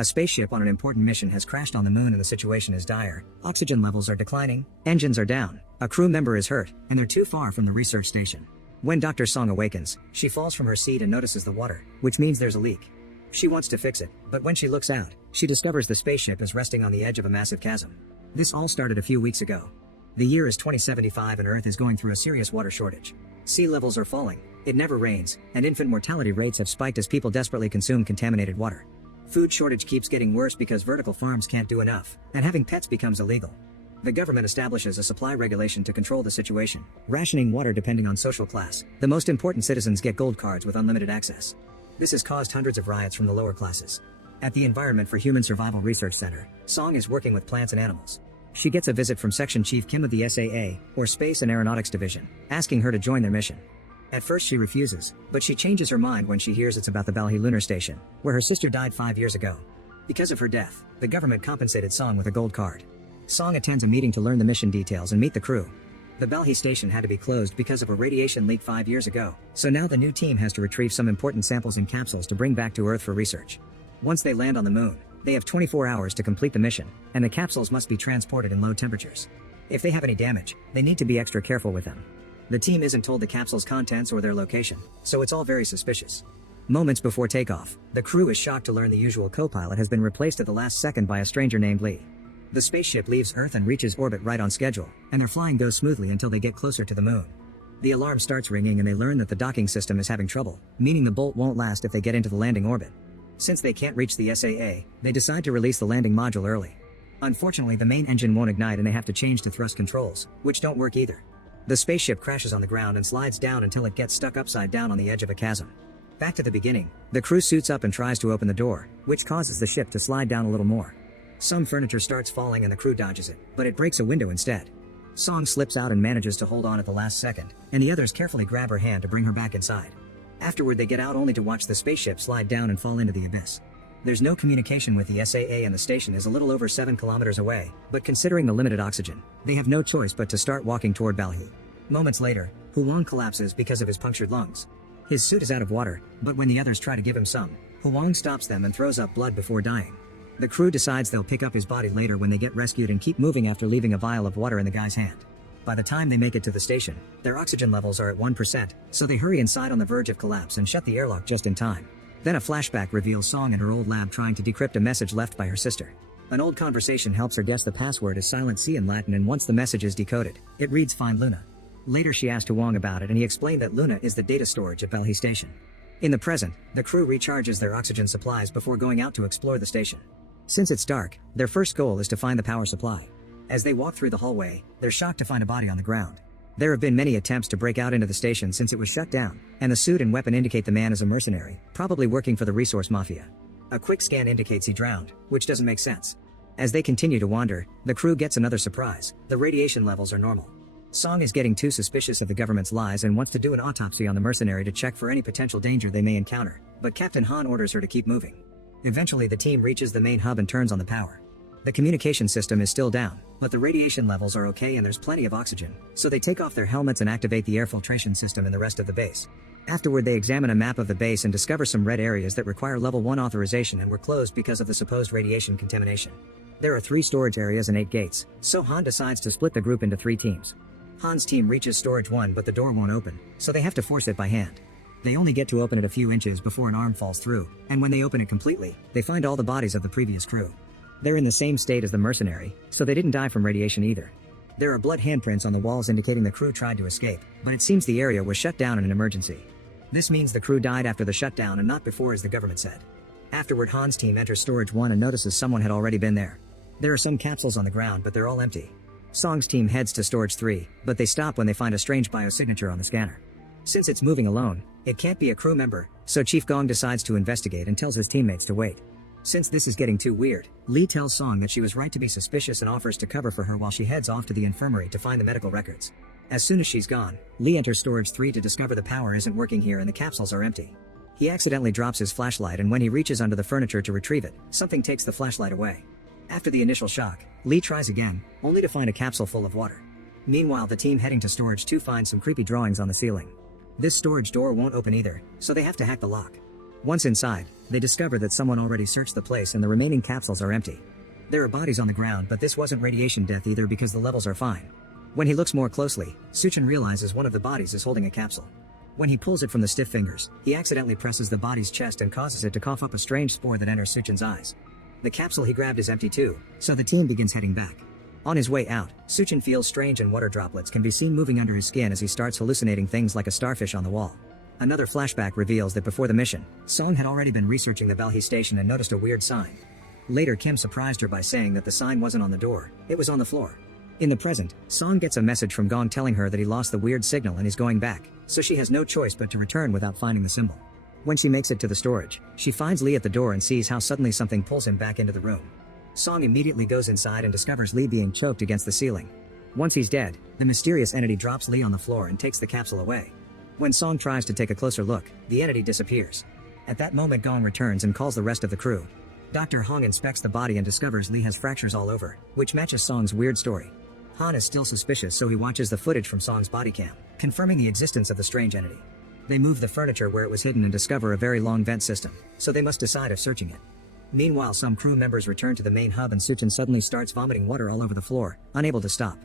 A spaceship on an important mission has crashed on the moon and the situation is dire. Oxygen levels are declining, engines are down, a crew member is hurt, and they're too far from the research station. When Dr. Song awakens, she falls from her seat and notices the water, which means there's a leak. She wants to fix it, but when she looks out, she discovers the spaceship is resting on the edge of a massive chasm. This all started a few weeks ago. The year is 2075 and Earth is going through a serious water shortage. Sea levels are falling, it never rains, and infant mortality rates have spiked as people desperately consume contaminated water. Food shortage keeps getting worse because vertical farms can't do enough, and having pets becomes illegal. The government establishes a supply regulation to control the situation, rationing water depending on social class. The most important citizens get gold cards with unlimited access. This has caused hundreds of riots from the lower classes. At the Environment for Human Survival Research Center, Song is working with plants and animals. She gets a visit from Section Chief Kim of the SAA, or Space and Aeronautics Division, asking her to join their mission. At first she refuses, but she changes her mind when she hears it's about the Balhi lunar station, where her sister died 5 years ago. Because of her death, the government compensated Song with a gold card. Song attends a meeting to learn the mission details and meet the crew. The Balhi station had to be closed because of a radiation leak 5 years ago, so now the new team has to retrieve some important samples in capsules to bring back to Earth for research. Once they land on the moon, they have 24 hours to complete the mission, and the capsules must be transported in low temperatures. If they have any damage, they need to be extra careful with them. The team isn't told the capsule's contents or their location, so it's all very suspicious. Moments before takeoff, the crew is shocked to learn the usual co-pilot has been replaced at the last second by a stranger named Lee. The spaceship leaves Earth and reaches orbit right on schedule, and their flying goes smoothly until they get closer to the moon. The alarm starts ringing and they learn that the docking system is having trouble, meaning the bolt won't last if they get into the landing orbit. Since they can't reach the SAA, they decide to release the landing module early. Unfortunately, the main engine won't ignite and they have to change to thrust controls, which don't work either. The spaceship crashes on the ground and slides down until it gets stuck upside down on the edge of a chasm. Back to the beginning, the crew suits up and tries to open the door, which causes the ship to slide down a little more. Some furniture starts falling and the crew dodges it, but it breaks a window instead. Song slips out and manages to hold on at the last second, and the others carefully grab her hand to bring her back inside. Afterward they get out only to watch the spaceship slide down and fall into the abyss. There's no communication with the SAA and the station is a little over 7 kilometers away, but considering the limited oxygen, they have no choice but to start walking toward Balhi. Moments later, Huang collapses because of his punctured lungs. His suit is out of water, but when the others try to give him some, Huang stops them and throws up blood before dying. The crew decides they'll pick up his body later when they get rescued and keep moving after leaving a vial of water in the guy's hand. By the time they make it to the station, their oxygen levels are at 1%, so they hurry inside on the verge of collapse and shut the airlock just in time. Then a flashback reveals Song in her old lab trying to decrypt a message left by her sister. An old conversation helps her guess the password is silent C in Latin, and once the message is decoded, it reads "Find Luna." Later she asked Huang about it and he explained that Luna is the data storage at Balhi station. In the present, the crew recharges their oxygen supplies before going out to explore the station. Since it's dark, their first goal is to find the power supply. As they walk through the hallway, they're shocked to find a body on the ground. There have been many attempts to break out into the station since it was shut down, and the suit and weapon indicate the man is a mercenary, probably working for the resource mafia. A quick scan indicates he drowned, which doesn't make sense. As they continue to wander, the crew gets another surprise: the radiation levels are normal. Song is getting too suspicious of the government's lies and wants to do an autopsy on the mercenary to check for any potential danger they may encounter, but Captain Han orders her to keep moving. Eventually the team reaches the main hub and turns on the power. The communication system is still down, but the radiation levels are okay and there's plenty of oxygen, so they take off their helmets and activate the air filtration system in the rest of the base. Afterward they examine a map of the base and discover some red areas that require level 1 authorization and were closed because of the supposed radiation contamination. There are 3 storage areas and 8 gates, so Han decides to split the group into 3 teams. Han's team reaches storage 1 but the door won't open, so they have to force it by hand. They only get to open it a few inches before an arm falls through, and when they open it completely, they find all the bodies of the previous crew. They're in the same state as the mercenary, so they didn't die from radiation either. There are blood handprints on the walls indicating the crew tried to escape, but it seems the area was shut down in an emergency. This means the crew died after the shutdown and not before, as the government said. Afterward, Han's team enters storage 1 and notices someone had already been there. There are some capsules on the ground, but they're all empty. Song's team heads to storage 3, but they stop when they find a strange biosignature on the scanner. Since it's moving alone, it can't be a crew member, so Chief Gong decides to investigate and tells his teammates to wait. Since this is getting too weird, Lee tells Song that she was right to be suspicious and offers to cover for her while she heads off to the infirmary to find the medical records. As soon as she's gone, Lee enters storage 3 to discover the power isn't working here and the capsules are empty. He accidentally drops his flashlight, and when he reaches under the furniture to retrieve it, something takes the flashlight away. After the initial shock, Lee tries again, only to find a capsule full of water. Meanwhile, the team heading to storage 2 finds some creepy drawings on the ceiling. This storage door won't open either, so they have to hack the lock. Once inside, they discover that someone already searched the place and the remaining capsules are empty. There are bodies on the ground, but this wasn't radiation death either because the levels are fine. When he looks more closely, Suchin realizes one of the bodies is holding a capsule. When he pulls it from the stiff fingers, he accidentally presses the body's chest and causes it to cough up a strange spore that enters Suchin's eyes. The capsule he grabbed is empty too, so the team begins heading back. On his way out, Suchin feels strange and water droplets can be seen moving under his skin as he starts hallucinating things like a starfish on the wall. Another flashback reveals that before the mission, Song had already been researching the Balhi station and noticed a weird sign. Later, Kim surprised her by saying that the sign wasn't on the door, it was on the floor. In the present, Song gets a message from Gong telling her that he lost the weird signal and is going back, so she has no choice but to return without finding the symbol. When she makes it to the storage, she finds Lee at the door and sees how suddenly something pulls him back into the room. Song immediately goes inside and discovers Lee being choked against the ceiling. Once he's dead, the mysterious entity drops Lee on the floor and takes the capsule away. When Song tries to take a closer look, the entity disappears. At that moment, Gong returns and calls the rest of the crew. Dr. Hong inspects the body and discovers Lee has fractures all over, which matches Song's weird story. Han is still suspicious, so he watches the footage from Song's body cam, confirming the existence of the strange entity. They move the furniture where it was hidden and discover a very long vent system, so they must decide if searching it. Meanwhile, some crew members return to the main hub and Suchin suddenly starts vomiting water all over the floor, unable to stop.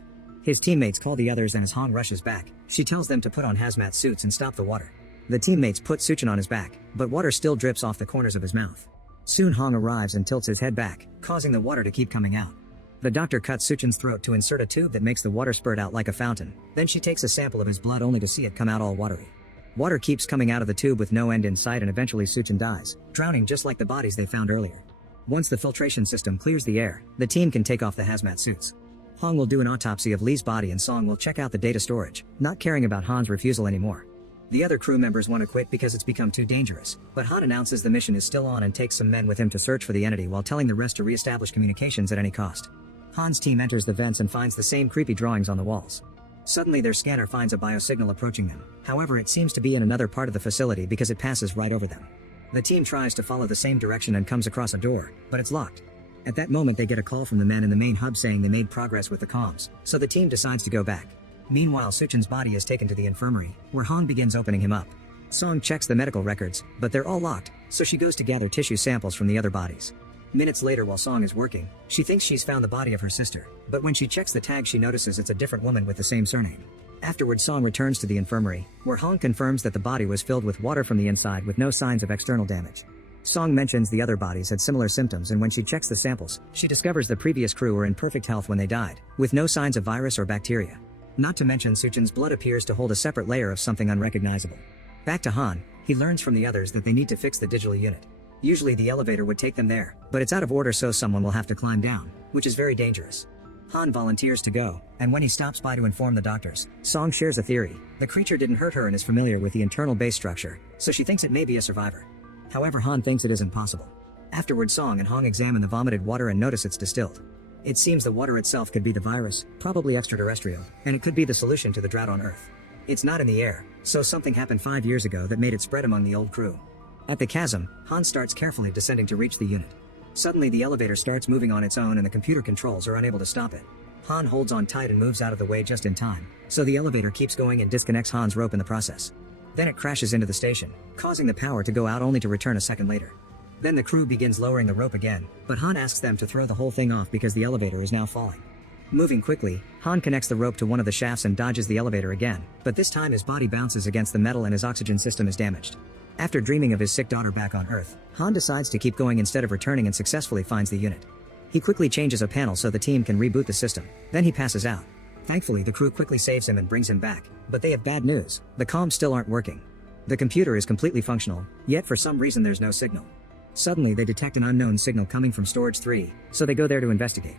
His teammates call the others and as Han rushes back, she tells them to put on hazmat suits and stop the water. The teammates put Suchin on his back, but water still drips off the corners of his mouth. Soon Hong arrives and tilts his head back, causing the water to keep coming out. The doctor cuts Suchin's throat to insert a tube that makes the water spurt out like a fountain, then she takes a sample of his blood only to see it come out all watery. Water keeps coming out of the tube with no end in sight and eventually Suchin dies, drowning just like the bodies they found earlier. Once the filtration system clears the air, the team can take off the hazmat suits. Hong will do an autopsy of Lee's body and Song will check out the data storage, not caring about Han's refusal anymore. The other crew members want to quit because it's become too dangerous, but Han announces the mission is still on and takes some men with him to search for the entity while telling the rest to re-establish communications at any cost. Han's team enters the vents and finds the same creepy drawings on the walls. Suddenly their scanner finds a biosignal approaching them, however it seems to be in another part of the facility because it passes right over them. The team tries to follow the same direction and comes across a door, but it's locked. At that moment they get a call from the men in the main hub saying they made progress with the comms, so the team decides to go back. Meanwhile, Suchin's body is taken to the infirmary, where Han begins opening him up. Song checks the medical records, but they're all locked, so she goes to gather tissue samples from the other bodies. Minutes later, while Song is working, she thinks she's found the body of her sister, but when she checks the tag she notices it's a different woman with the same surname. Afterward, Song returns to the infirmary, where Han confirms that the body was filled with water from the inside with no signs of external damage. Song mentions the other bodies had similar symptoms, and when she checks the samples, she discovers the previous crew were in perfect health when they died, with no signs of virus or bacteria. Not to mention Suchin's blood appears to hold a separate layer of something unrecognizable. Back to Han, he learns from the others that they need to fix the digital unit. Usually the elevator would take them there, but it's out of order so someone will have to climb down, which is very dangerous. Han volunteers to go, and when he stops by to inform the doctors, Song shares a theory. The creature didn't hurt her and is familiar with the internal base structure, so she thinks it may be a survivor. However, Han thinks it isn't possible. Afterward, Song and Hong examine the vomited water and notice it's distilled. It seems the water itself could be the virus, probably extraterrestrial, and it could be the solution to the drought on Earth. It's not in the air, so something happened 5 years ago that made it spread among the old crew. At the chasm, Han starts carefully descending to reach the unit. Suddenly the elevator starts moving on its own and the computer controls are unable to stop it. Han holds on tight and moves out of the way just in time, so the elevator keeps going and disconnects Han's rope in the process. Then it crashes into the station, causing the power to go out only to return a second later. Then the crew begins lowering the rope again, but Han asks them to throw the whole thing off because the elevator is now falling. Moving quickly, Han connects the rope to one of the shafts and dodges the elevator again, but this time his body bounces against the metal and his oxygen system is damaged. After dreaming of his sick daughter back on Earth, Han decides to keep going instead of returning and successfully finds the unit. He quickly changes a panel so the team can reboot the system, then he passes out. Thankfully, the crew quickly saves him and brings him back, but they have bad news. The comms still aren't working. The computer is completely functional, yet for some reason there's no signal. Suddenly they detect an unknown signal coming from Storage 3, so they go there to investigate.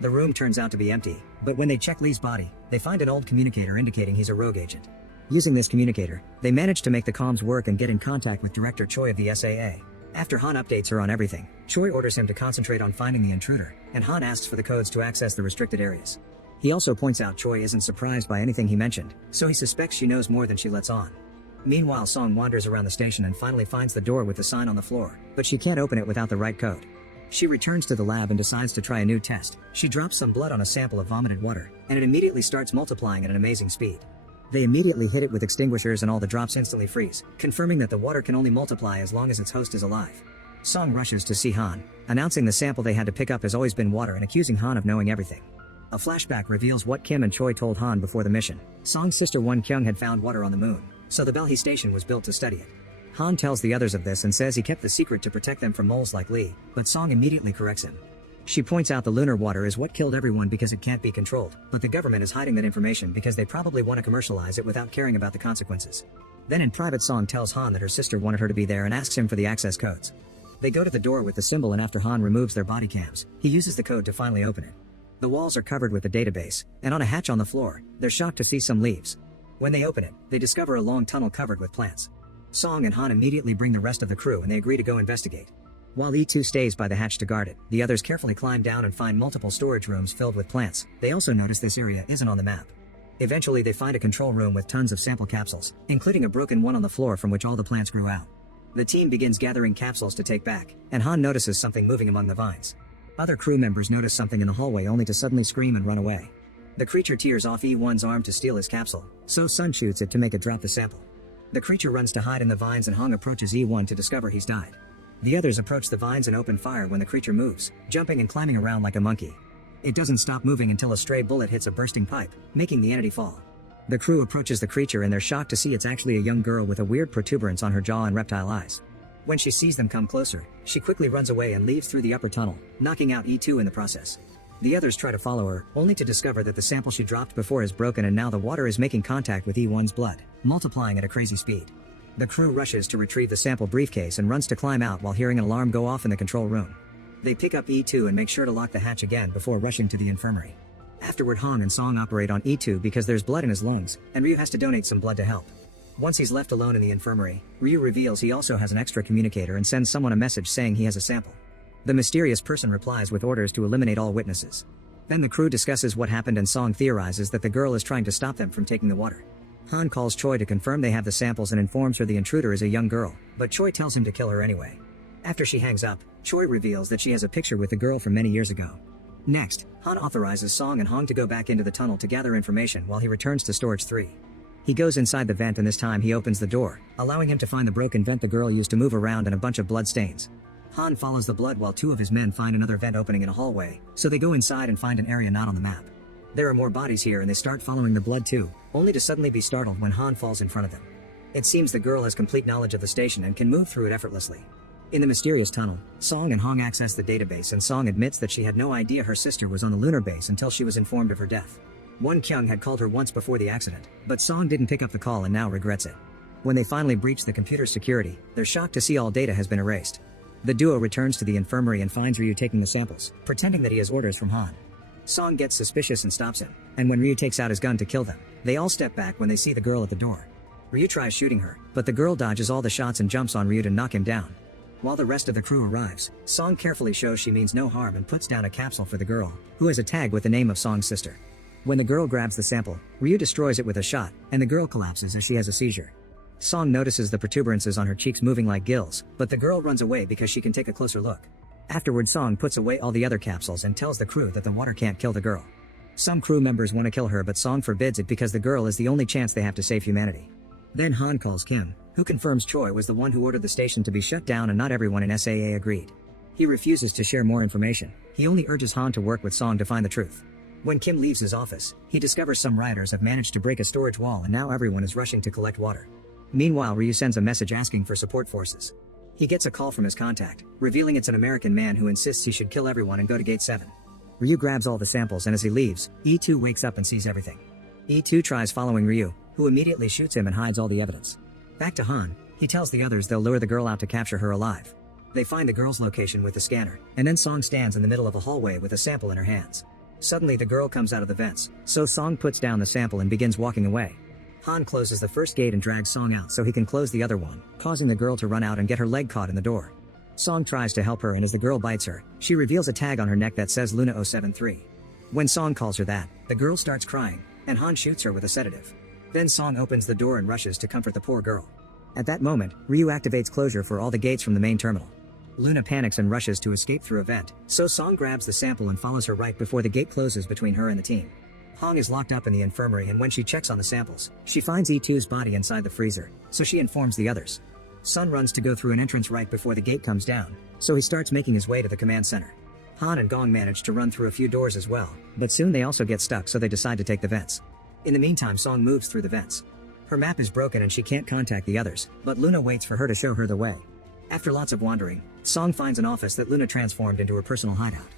The room turns out to be empty, but when they check Lee's body, they find an old communicator indicating he's a rogue agent. Using this communicator, they manage to make the comms work and get in contact with Director Choi of the SAA. After Han updates her on everything, Choi orders him to concentrate on finding the intruder, and Han asks for the codes to access the restricted areas. He also points out Choi isn't surprised by anything he mentioned, so he suspects she knows more than she lets on. Meanwhile, Song wanders around the station and finally finds the door with the sign on the floor, but she can't open it without the right code. She returns to the lab and decides to try a new test. She drops some blood on a sample of vomited water, and it immediately starts multiplying at an amazing speed. They immediately hit it with extinguishers and all the drops instantly freeze, confirming that the water can only multiply as long as its host is alive. Song rushes to see Han, announcing the sample they had to pick up has always been water and accusing Han of knowing everything. A flashback reveals what Kim and Choi told Han before the mission. Song's sister Won-kyung had found water on the moon, so the Belhi station was built to study it. Han tells the others of this and says he kept the secret to protect them from moles like Lee, but Song immediately corrects him. She points out the lunar water is what killed everyone because it can't be controlled, but the government is hiding that information because they probably want to commercialize it without caring about the consequences. Then in private, Song tells Han that her sister wanted her to be there and asks him for the access codes. They go to the door with the symbol, and after Han removes their body cams, he uses the code to finally open it. The walls are covered with the database, and on a hatch on the floor, they're shocked to see some leaves. When they open it, they discover a long tunnel covered with plants. Song and Han immediately bring the rest of the crew and they agree to go investigate. While E2 stays by the hatch to guard it, the others carefully climb down and find multiple storage rooms filled with plants. They also notice this area isn't on the map. Eventually they find a control room with tons of sample capsules, including a broken one on the floor from which all the plants grew out. The team begins gathering capsules to take back, and Han notices something moving among the vines. Other crew members notice something in the hallway only to suddenly scream and run away. The creature tears off E1's arm to steal his capsule, so Sun shoots it to make it drop the sample. The creature runs to hide in the vines and Hong approaches E1 to discover he's died. The others approach the vines and open fire when the creature moves, jumping and climbing around like a monkey. It doesn't stop moving until a stray bullet hits a bursting pipe, making the entity fall. The crew approaches the creature and they're shocked to see it's actually a young girl with a weird protuberance on her jaw and reptile eyes. When she sees them come closer, she quickly runs away and leaves through the upper tunnel, knocking out E2 in the process. The others try to follow her, only to discover that the sample she dropped before is broken and now the water is making contact with E1's blood, multiplying at a crazy speed. The crew rushes to retrieve the sample briefcase and runs to climb out while hearing an alarm go off in the control room. They pick up E2 and make sure to lock the hatch again before rushing to the infirmary. Afterward, Han and Song operate on E2 because there's blood in his lungs, and Ryu has to donate some blood to help. Once he's left alone in the infirmary, Ryu reveals he also has an extra communicator and sends someone a message saying he has a sample. The mysterious person replies with orders to eliminate all witnesses. Then the crew discusses what happened and Song theorizes that the girl is trying to stop them from taking the water. Han calls Choi to confirm they have the samples and informs her the intruder is a young girl, but Choi tells him to kill her anyway. After she hangs up, Choi reveals that she has a picture with the girl from many years ago. Next, Han authorizes Song and Hong to go back into the tunnel to gather information while he returns to Storage 3. He goes inside the vent and this time he opens the door, allowing him to find the broken vent the girl used to move around and a bunch of blood stains. Han follows the blood while two of his men find another vent opening in a hallway, so they go inside and find an area not on the map. There are more bodies here and they start following the blood too, only to suddenly be startled when Han falls in front of them. It seems the girl has complete knowledge of the station and can move through it effortlessly. In the mysterious tunnel, Song and Hong access the database and Song admits that she had no idea her sister was on the lunar base until she was informed of her death. Won-kyung had called her once before the accident, but Song didn't pick up the call and now regrets it. When they finally breach the computer's security, they're shocked to see all data has been erased. The duo returns to the infirmary and finds Ryu taking the samples, pretending that he has orders from Han. Song gets suspicious and stops him, and when Ryu takes out his gun to kill them, they all step back when they see the girl at the door. Ryu tries shooting her, but the girl dodges all the shots and jumps on Ryu to knock him down. While the rest of the crew arrives, Song carefully shows she means no harm and puts down a capsule for the girl, who has a tag with the name of Song's sister. When the girl grabs the sample, Ryu destroys it with a shot, and the girl collapses as she has a seizure. Song notices the protuberances on her cheeks moving like gills, but the girl runs away because she can take a closer look. Afterward, Song puts away all the other capsules and tells the crew that the water can't kill the girl. Some crew members want to kill her but Song forbids it because the girl is the only chance they have to save humanity. Then Han calls Kim, who confirms Choi was the one who ordered the station to be shut down and not everyone in SAA agreed. He refuses to share more information, he only urges Han to work with Song to find the truth. When Kim leaves his office, he discovers some rioters have managed to break a storage wall and now everyone is rushing to collect water. Meanwhile, Ryu sends a message asking for support forces. He gets a call from his contact, revealing it's an American man who insists he should kill everyone and go to Gate 7. Ryu grabs all the samples and as he leaves, E2 wakes up and sees everything. E2 tries following Ryu, who immediately shoots him and hides all the evidence. Back to Han, he tells the others they'll lure the girl out to capture her alive. They find the girl's location with the scanner, and then Song stands in the middle of a hallway with a sample in her hands. Suddenly the girl comes out of the vents, so Song puts down the sample and begins walking away. Han closes the first gate and drags Song out so he can close the other one, causing the girl to run out and get her leg caught in the door. Song tries to help her and as the girl bites her, she reveals a tag on her neck that says Luna 073. When Song calls her that, the girl starts crying, and Han shoots her with a sedative. Then Song opens the door and rushes to comfort the poor girl. At that moment, Ryu activates closure for all the gates from the main terminal. Luna panics and rushes to escape through a vent, so Song grabs the sample and follows her right before the gate closes between her and the team. Hong is locked up in the infirmary, and when she checks on the samples, she finds E2's body inside the freezer, so she informs the others. Sun runs to go through an entrance right before the gate comes down, so he starts making his way to the command center. Han and Gong manage to run through a few doors as well, but soon they also get stuck, so they decide to take the vents. In the meantime, Song moves through the vents. Her map is broken and she can't contact the others, but Luna waits for her to show her the way. After lots of wandering, Song finds an office that Luna transformed into her personal hideout.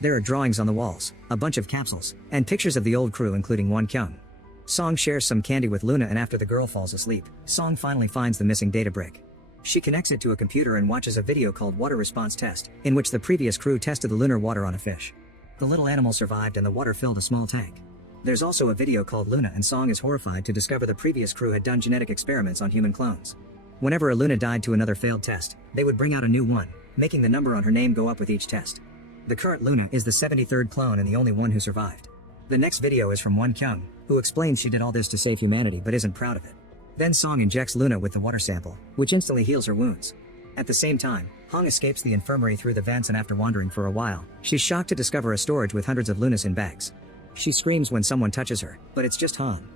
There are drawings on the walls, a bunch of capsules, and pictures of the old crew including Won-kyung. Song shares some candy with Luna, and after the girl falls asleep, Song finally finds the missing data brick. She connects it to a computer and watches a video called Water Response Test, in which the previous crew tested the lunar water on a fish. The little animal survived and the water filled a small tank. There's also a video called Luna, and Song is horrified to discover the previous crew had done genetic experiments on human clones. Whenever a Luna died to another failed test, they would bring out a new one, making the number on her name go up with each test. The current Luna is the 73rd clone and the only one who survived. The next video is from Won-kyung, who explains she did all this to save humanity but isn't proud of it. Then Song injects Luna with the water sample, which instantly heals her wounds. At the same time, Hong escapes the infirmary through the vents, and after wandering for a while, she's shocked to discover a storage with hundreds of Lunas in bags. She screams when someone touches her, but it's just Han.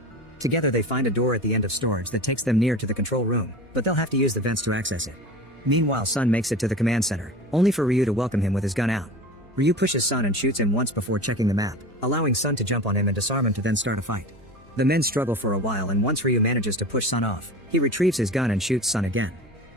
Together they find a door at the end of storage that takes them near to the control room, but they'll have to use the vents to access it. Meanwhile, Sun makes it to the command center, only for Ryu to welcome him with his gun out. Ryu pushes Sun and shoots him once before checking the map, allowing Sun to jump on him and disarm him to then start a fight. The men struggle for a while, and once Ryu manages to push Sun off, he retrieves his gun and shoots Sun again.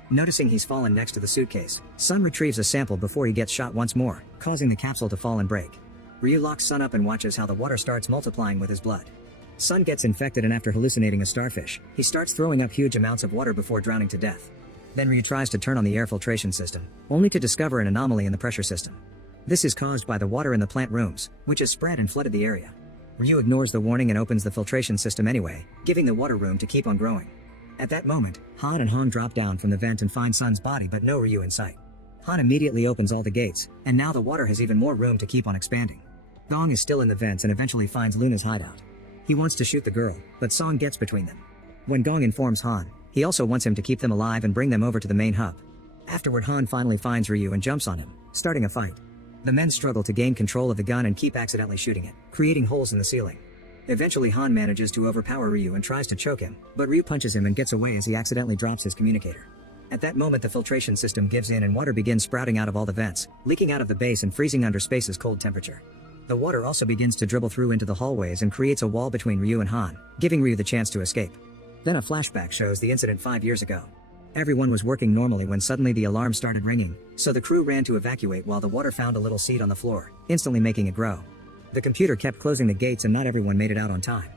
Noticing he's fallen next to the suitcase, Sun retrieves a sample before he gets shot once more, causing the capsule to fall and break. Ryu locks Sun up and watches how the water starts multiplying with his blood. Sun gets infected, and after hallucinating a starfish, he starts throwing up huge amounts of water before drowning to death. Then Ryu tries to turn on the air filtration system, only to discover an anomaly in the pressure system. This is caused by the water in the plant rooms, which has spread and flooded the area. Ryu ignores the warning and opens the filtration system anyway, giving the water room to keep on growing. At that moment, Han and Hong drop down from the vent and find Sun's body but no Ryu in sight. Han immediately opens all the gates, and now the water has even more room to keep on expanding. Gong is still in the vents and eventually finds Luna's hideout. He wants to shoot the girl, but Song gets between them. When Gong informs Han, he also wants him to keep them alive and bring them over to the main hub. Afterward, Han finally finds Ryu and jumps on him, starting a fight. The men struggle to gain control of the gun and keep accidentally shooting it, creating holes in the ceiling. Eventually, Han manages to overpower Ryu and tries to choke him, but Ryu punches him and gets away as he accidentally drops his communicator. At that moment, the filtration system gives in and water begins sprouting out of all the vents, leaking out of the base and freezing under space's cold temperature. The water also begins to dribble through into the hallways and creates a wall between Ryu and Han, giving Ryu the chance to escape. Then a flashback shows the incident 5 years ago. Everyone was working normally when suddenly the alarm started ringing, so the crew ran to evacuate while the water found a little seed on the floor, instantly making it grow. The computer kept closing the gates and not everyone made it out on time.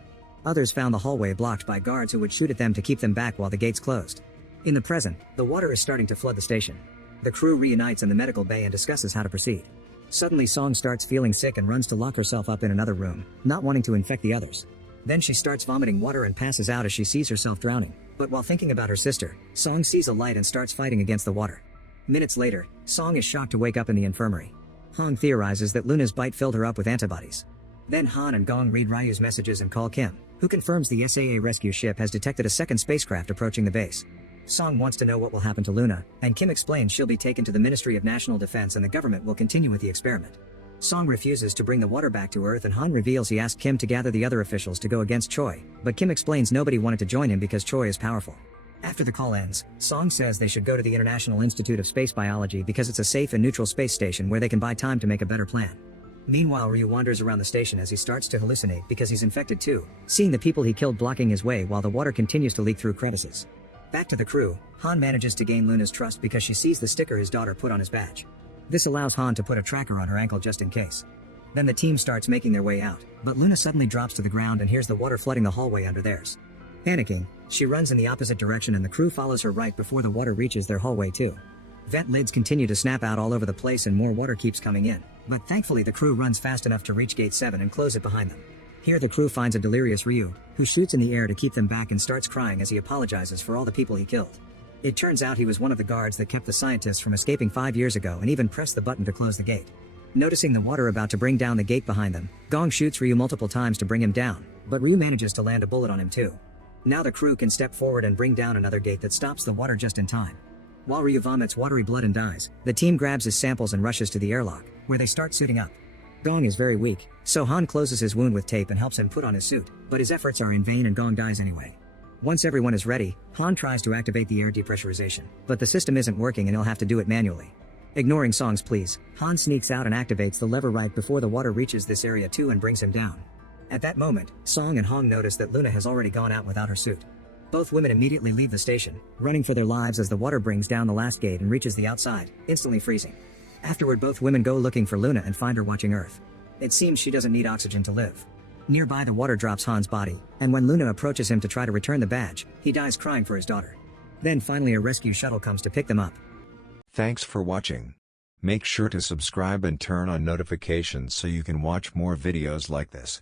Others found the hallway blocked by guards who would shoot at them to keep them back while the gates closed. In the present, the water is starting to flood the station. The crew reunites in the medical bay and discusses how to proceed. Suddenly Song starts feeling sick and runs to lock herself up in another room, not wanting to infect the others. Then she starts vomiting water and passes out as she sees herself drowning. But while thinking about her sister, Song sees a light and starts fighting against the water. Minutes later, Song is shocked to wake up in the infirmary. Hong theorizes that Luna's bite filled her up with antibodies. Then Han and Gong read Ryu's messages and call Kim, who confirms the SAA rescue ship has detected a second spacecraft approaching the base. Song wants to know what will happen to Luna, and Kim explains she'll be taken to the Ministry of National Defense and the government will continue with the experiment. Song refuses to bring the water back to Earth, and Han reveals he asked Kim to gather the other officials to go against Choi, but Kim explains nobody wanted to join him because Choi is powerful. After the call ends, Song says they should go to the International Institute of Space Biology because it's a safe and neutral space station where they can buy time to make a better plan. Meanwhile, Ryu wanders around the station as he starts to hallucinate because he's infected too, seeing the people he killed blocking his way while the water continues to leak through crevices. Back to the crew, Han manages to gain Luna's trust because she sees the sticker his daughter put on his badge. This allows Han to put a tracker on her ankle just in case. Then the team starts making their way out, but Luna suddenly drops to the ground and hears the water flooding the hallway under theirs. Panicking, she runs in the opposite direction and the crew follows her right before the water reaches their hallway too. Vent lids continue to snap out all over the place and more water keeps coming in, but thankfully the crew runs fast enough to reach gate 7 and close it behind them. Here the crew finds a delirious Ryu, who shoots in the air to keep them back and starts crying as he apologizes for all the people he killed. It turns out he was one of the guards that kept the scientists from escaping 5 years ago and even pressed the button to close the gate. Noticing the water about to bring down the gate behind them, Gong shoots Ryu multiple times to bring him down, but Ryu manages to land a bullet on him too. Now the crew can step forward and bring down another gate that stops the water just in time. While Ryu vomits watery blood and dies, the team grabs his samples and rushes to the airlock, where they start suiting up. Gong is very weak, so Han closes his wound with tape and helps him put on his suit, but his efforts are in vain and Gong dies anyway. Once everyone is ready, Han tries to activate the air depressurization, but the system isn't working and he'll have to do it manually. Ignoring Song's pleas, Han sneaks out and activates the lever right before the water reaches this area too and brings him down. At that moment, Song and Hong notice that Luna has already gone out without her suit. Both women immediately leave the station, running for their lives as the water brings down the last gate and reaches the outside, instantly freezing. Afterward, both women go looking for Luna and find her watching Earth. It seems she doesn't need oxygen to live. Nearby, the water drops Han's body, and when Luna approaches him to try to return the badge, he dies crying for his daughter. Then finally a rescue shuttle comes to pick them up. Thanks for watching. Make sure to subscribe and turn on notifications so you can watch more videos like this.